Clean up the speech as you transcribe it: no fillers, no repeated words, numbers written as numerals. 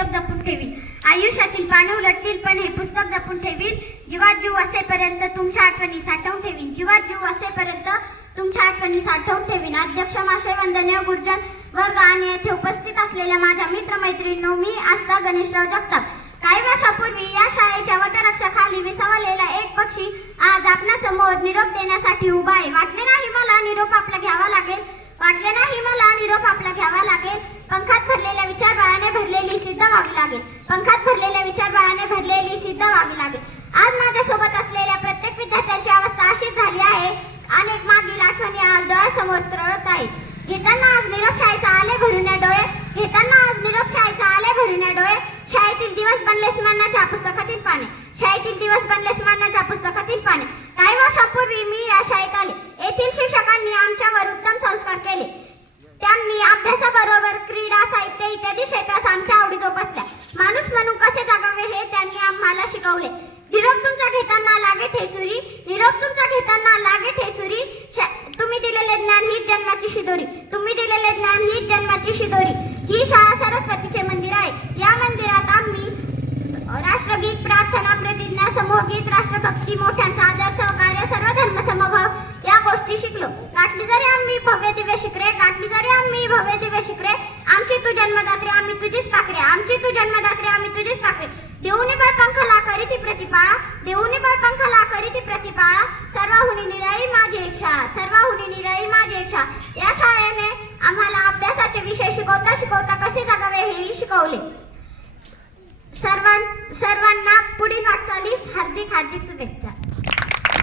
पुस्तक जपून ठेवील. आयुष्यातील पाने उलटतील पण हे पुस्तक जपून ठेवील. जीवात जीव असेपर्यंत तुमच्या आठवणी साठवून ठेवीन. जीवात जीव असेपर्यंत तुमच्या आठवणी साठवून ठेवीन. अध्यक्ष माशय वंदनीय गुरुजन वर्ग आणि येथे उपस्थित असलेल्या माझ्या मित्रमैत्रिणींनो, मी आस्था गणेशराव जगताप. काही वर्षापूर्वी या शाळेच्या वटवृक्षाखाली विसावलेला एक पक्षी आज आपणासमोर निरोप देण्यासाठी उभा आहे. वाटले नाही मला निरोप आपला घ्यावा लागेल. वाटले नाही मला निरोप आपला घ्यावा लागेल. पंखात भरलेल्या विचारबळाने भरलेली सिद्ध व्हावी लागेल. पंखात भरलेल्या विचारबळाने भरलेली सिद्ध व्हावी लागेल. आज माझ्यासोबत असलेल्या प्रत्येक विद्यार्थ्यांची अवस्था अशीच झाली आहे. अनेक मागील आठवणी आज डोळ्यासमोर तरळत आहेत. घेताना आज निरोप शाळेचा आले भरून डोळे. घेताना आज निरोप शाळेचा आले भरून डोळे. शाळेतील दिवस बनले स्मरणाच्या पुस्तकातील पाने. शाळेतील दिवस बनले स्मरणाच्या पुस्तकातील पाने. काही वर्षांपूर्वी मी या शाळेत आले. येथील शिक्षकांनी आमच्यावर उत्तम संस्कार केले. त्यांनी अभ्यासाबरोबर क्रीडा, साहित्य इत्यादी क्षेत्रात आमच्या आवडी जोपासल्या. माणूस म्हणून कसे जगावे हे त्यांनी आम्हाला शिकवले. निरोप तुमचा घेताना लागे ठेचुरी. निरोप तुमचा घेताना लागे ठेचुरी. तुम्ही दिलेले ज्ञान हीच जन्माची शिदोरी. तुम्ही दिलेले ज्ञान हीच जन्माची शिदोरी. ही शाळा सरस्वतीचे मंदिर आहे. या मंदिरात आम्ही राष्ट्रगीत, प्रार्थना, प्रतिज्ञा, समूहगीत, राष्ट्रभक्ती, मोठ्यांचा आदर, सहकार्य, सर्वधर्म समभाव या गोष्टी शिकलो. गाठली जरी आम्ही भव्य दिव्य शिखरे. गाठली जरी आम्ही भव्य दिव्य शिखरे. आमची तू जन्मदात्री आम्ही तुझीच पाखरे. आमची तू जन्मदात्री आम्ही तुझीच पाखरे. देऊनी बाळ पंखाला करीती प्रतिपाळा. देऊनी बाळ पंखाला करीती प्रतिपाळा. सर्वाहुनी निराळी माझी इच्छा. सर्वाहुनी निराळी माझी इच्छा. या शाळेने आम्हाला अभ्यासाचे विषय शिकवता शिकवता कसे जगावे हेही शिकवले. सर्वांना पुढील वाटचालीस हार्दिक शुभेच्छा.